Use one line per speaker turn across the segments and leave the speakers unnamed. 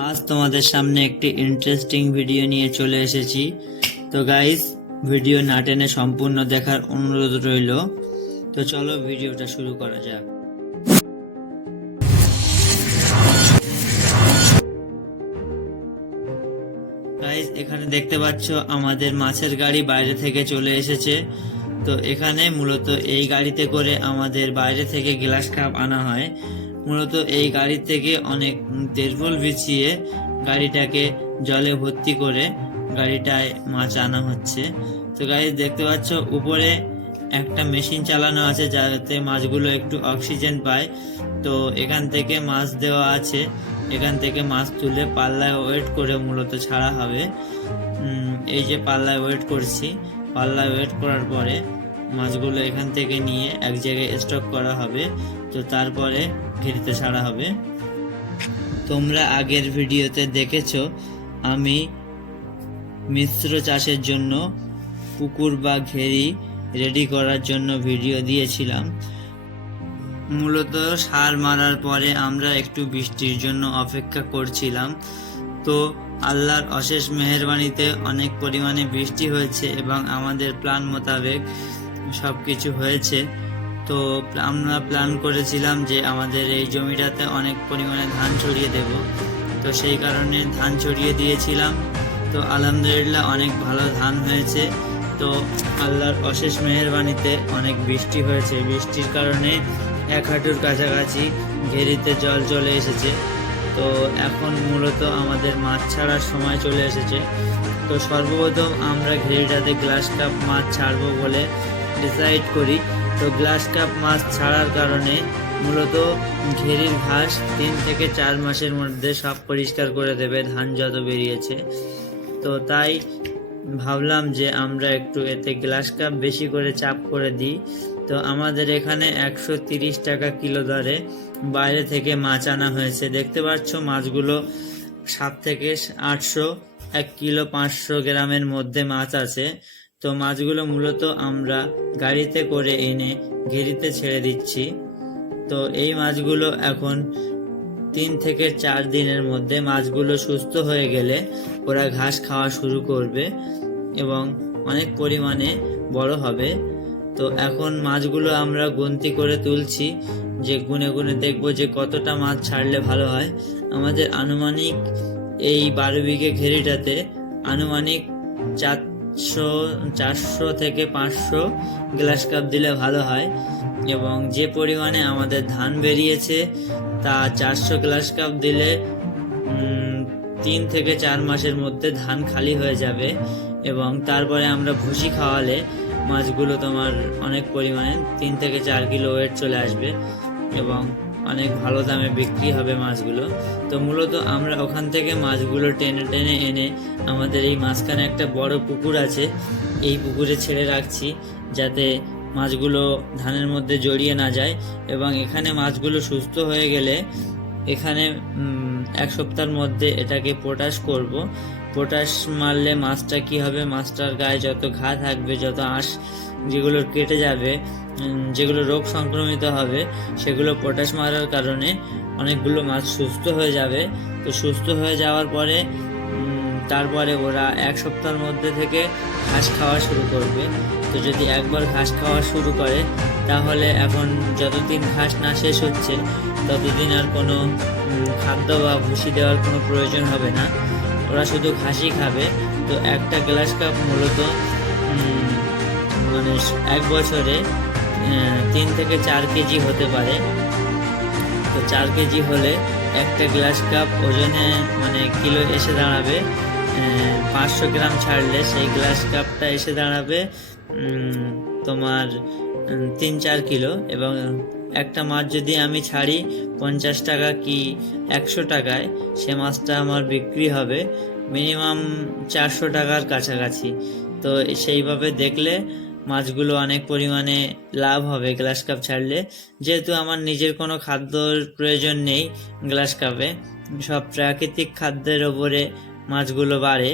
আজ তোমাদের সামনে একটি ইন্টারেস্টিং ভিডিও নিয়ে চলে এসেছি। তো গাইস ভিডিও না টেনে সম্পূর্ণ দেখার অনুরোধ রইল। তো চলো ভিডিওটা শুরু করা যাক। গাইস এখানে দেখতে পাচ্ছ আমাদের মাছের গাড়ি বাইরে থেকে চলে এসেছে। তো এখানে মূলত এই গাড়িতে করে আমাদের বাইরে থেকে গ্লাস কাপ আনা হয়। মূলত এই গাড়ি থেকে অনেক তেরপল বিছিয়ে গাড়িটাকে জলে ভর্তি করে গাড়িটায় মাছ আনা হচ্ছে। তো গাইস দেখতে পাচ্ছ, উপরে একটা মেশিন চালানো আছে যাতে মাছগুলো একটু অক্সিজেন পায়। তো এখান থেকে মাছ দেওয়া আছে। এখান থেকে মাছ তুলে পাল্লায় ওয়েট করে মূলত ছাড়া হবে। এই যে পাল্লায় ওয়েট করছি। পাল্লায় ওয়েট করার পরে মাছগুলো এখান থেকে নিয়ে এক জায়গায় স্টক করা হবে। তো তারপরে ঘেরিতে ছাড়া হবে। তোমরা আগের ভিডিওতে দেখেছ, আমি মিশ্র চাষের জন্য পুকুর বা ঘেরি রেডি করার জন্য ভিডিও দিয়েছিলাম। মূলত সার মারার পরে আমরা একটু বৃষ্টির জন্য অপেক্ষা করছিলাম। তো আল্লাহর অশেষ মেহরবানিতে অনেক পরিমাণে বৃষ্টি হয়েছে এবং আমাদের প্ল্যান মোতাবেক সব কিছু হয়েছে। তো আমরা প্ল্যান করেছিলাম যে আমাদের এই জমিটাতে অনেক পরিমাণে ধান ছড়িয়ে দেব। তো সেই কারণে ধান ছড়িয়ে দিয়েছিলাম। তো আলহামদুলিল্লাহ অনেক ভালো ধান হয়েছে। তো আল্লাহর অশেষ মেহরবানিতে অনেক বৃষ্টি হয়েছে। বৃষ্টির কারণে এক হাঁটুর কাছাকাছি ঘেরিতে জল চলে এসেছে। তো এখন মূলত আমাদের মাছ ছাড়ার সময় চলে এসেছে। তো সর্বপ্রথম আমরা ঘেরিটাতে গ্লাস কাপ মাছ ছাড়বো বলে ডিসাইড করি, তো গ্লাস কাপ মাছ ছাড়ার কারণে মূলত ঘেরির ঘাস তিন থেকে চার মাসের মধ্যে সব পরিষ্কার করে দেবে, ধান যত বেরিয়েছে। তো তাই ভাবলাম যে আমরা একটু এতে গ্লাস কাপ বেশি করে চাপ করে দিই। তো আমাদের এখানে একশো তিরিশ টাকা কিলো দরে বাইরে থেকে মাছ আনা হয়েছে। দেখতে পাচ্ছ মাছগুলো সাত থেকে আটশো, এক কিলো পাঁচশো গ্রামের মধ্যে মাছ আছে। তো মাছগুলো মূলত আমরা গাড়িতে করে এনে ঘেরিতে ছেড়ে দিচ্ছি। তো এই মাছগুলো এখন তিন থেকে চার দিনের মধ্যে মাছগুলো সুস্থ হয়ে গেলে ওরা ঘাস খাওয়া শুরু করবে এবং অনেক পরিমাণে বড় হবে। তো এখন মাছগুলো আমরা গুনতি করে তুলছি যে গুনে গুনে দেখব যে কতটা মাছ ছাড়লে ভালো হয়। আমাদের আনুমানিক এই বারো বিঘে ঘেরিটাতে আনুমানিক চারশো চারশো থেকে পাঁচশো গ্লাস কাপ দিলে ভালো হয়। এবং যে পরিমাণে আমাদের ধান বেরিয়েছে, তা চারশো গ্লাস কাপ দিলে তিন থেকে চার মাসের মধ্যে ধান খালি হয়ে যাবে। এবং তারপরে আমরা ভুসি খাওয়ালে মাছগুলো তোমার অনেক পরিমাণে, তিন থেকে চার কিলো ওয়েট চলে আসবে। এবং অনেক ভালো দামে বিক্রি হবে মাছগুলো। তো মূলত আমরা ওখান থেকে মাছগুলো টেনে টেনে এনে আমাদের এই মাঝখানে একটা বড় পুকুর আছে, এই পুকুরে ছেড়ে রাখছি যাতে মাছগুলো ধানের মধ্যে জড়িয়ে না যায় এবং এখানে মাছগুলো সুস্থ হয়ে গেলে এখানে এক সপ্তাহের মধ্যে এটাকে পটাশ করব। পটাশ মারলে মাছটা কি হবে? মাছটার গায়ে যত ঘা থাকবে, যত আঁশ যেগুলো কেটে যাবে যেগুলো রোগ সংক্রমিত হবে, সেগুলো পটাশ মারার কারণে অনেকগুলো মাছ সুস্থ হয়ে যাবে। তো সুস্থ হয়ে যাওয়ার পরে তারপরে ওরা এক সপ্তাহের মধ্যে থেকে ঘাস খাওয়া শুরু করবে। তো যদি একবার ঘাস খাওয়া শুরু করে, তাহলে এখন যতদিন ঘাস না শেষ হচ্ছে, ততদিন আর কোনো খাদ্য বা ভুসি দেওয়ার কোনো প্রয়োজন হবে না। ওরা শুধু ঘাসই খাবে। তো একটা গ্লাস কাপ মূলত মানে এক বছরে তিন থেকে চার কেজি হতে পারে। তো চার কেজি হলে একটা গ্লাস কাপ ওজনে মানে কিলো এসে দাঁড়াবে পাঁচশো গ্রাম ছাড়লে সেই গ্লাস কাপটা এসে দাঁড়াবে তোমার তিন চার কিলো। এবং একটা মাছ যদি আমি ছাড়ি পঞ্চাশ টাকা কি একশো টাকায়, সে মাছটা আমার বিক্রি হবে মিনিমাম চারশো টাকার কাছাকাছি। তো সেইভাবে দেখলে মাছগুলো অনেক পরিমাণে লাভ হবে গ্লাস কাপ ছাড়লে। যেহেতু আমার নিজের কোনো খাদ্যর প্রয়োজন নেই গ্লাস কাপে, সব প্রাকৃতিক খাদ্যের ওপরে মাছগুলো বাড়ে।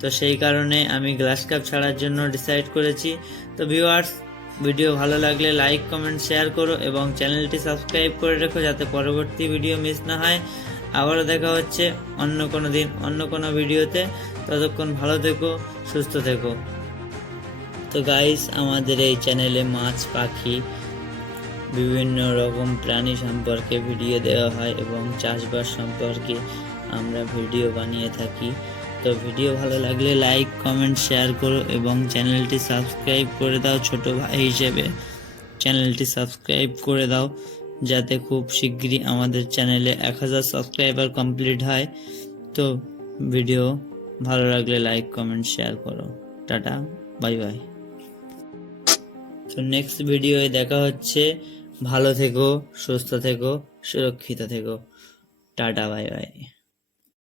তো সেই কারণে আমি গ্লাস কাপ ছাড়ার জন্য ডিসাইড করেছি। তো ভিউয়ার্স, ভিডিও ভালো লাগলে লাইক, কমেন্ট, শেয়ার করো এবং চ্যানেলটি সাবস্ক্রাইব করে রেখো যাতে পরবর্তী ভিডিও মিস না হয়। আবারও দেখা হচ্ছে অন্য কোনো দিন, অন্য কোনো ভিডিওতে। ততক্ষণ ভালো থেকো, সুস্থ থেকো। তো গাইস আমাদের এই চ্যানেলে মাছ, পাখি, বিভিন্ন রকম প্রাণী সম্পর্কে ভিডিও দেওয়া হয় এবং চাষবাস সম্পর্কে আমরা ভিডিও বানিয়ে থাকি। তো ভিডিও ভালো লাগলে লাইক কমেন্ট শেয়ার করো এবং চ্যানেলটি সাবস্ক্রাইব করে দাও ছোট ভাই হিসেবে। চ্যানেলটি সাবস্ক্রাইব করে দাও যাতে খুব শিগগিরই আমাদের চ্যানেলে এক হাজার সাবস্ক্রাইবার কমপ্লিট হয়। তো ভিডিও ভালো লাগলে লাইক কমেন্ট শেয়ার করো। টাটা বাই বাই তো নেক্সট ভিডিওয়ে দেখা হচ্ছে। ভালো থেকো সুস্থ থেকো সুরক্ষিত থেকো। Tata bye by